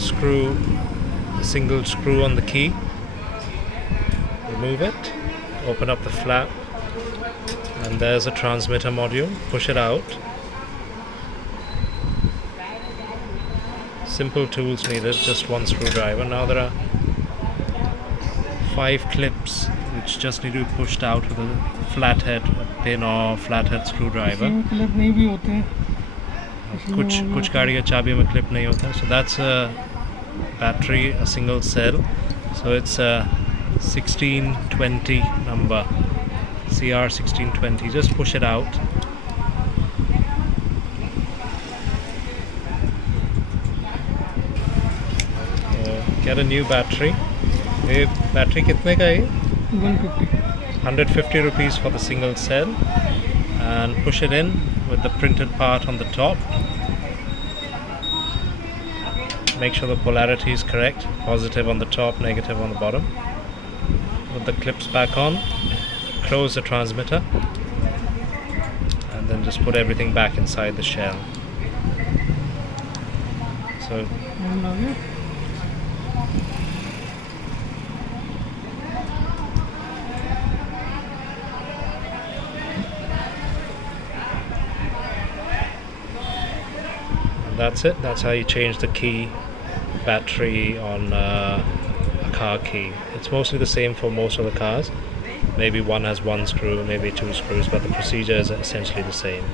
unscrew the single screw on the key, remove it, open up the flap, and there's a transmitter module. Push it out. Simple tools needed, just one screwdriver. Now there are 5 clips which just need to be pushed out with a flathead pin or flathead screwdriver. कुछ गाड़ी का चाबी में clip नहीं होता. So that's a battery, a single cell. So it's a 1620 number, CR-1620. Just push it out. Get a new battery. ये battery कितने का है? 150 rupees for the single cell, and push it in with the printed part on the top. Make sure the polarity is correct, positive on the top, negative on the bottom. Put the clips back on, close the transmitter, and then just put everything back inside the shell. So that's it. That's how you change the key battery on a car key. It's mostly the same for most of the cars. Maybe one has 1 screw, maybe 2 screws, but the procedure is essentially the same.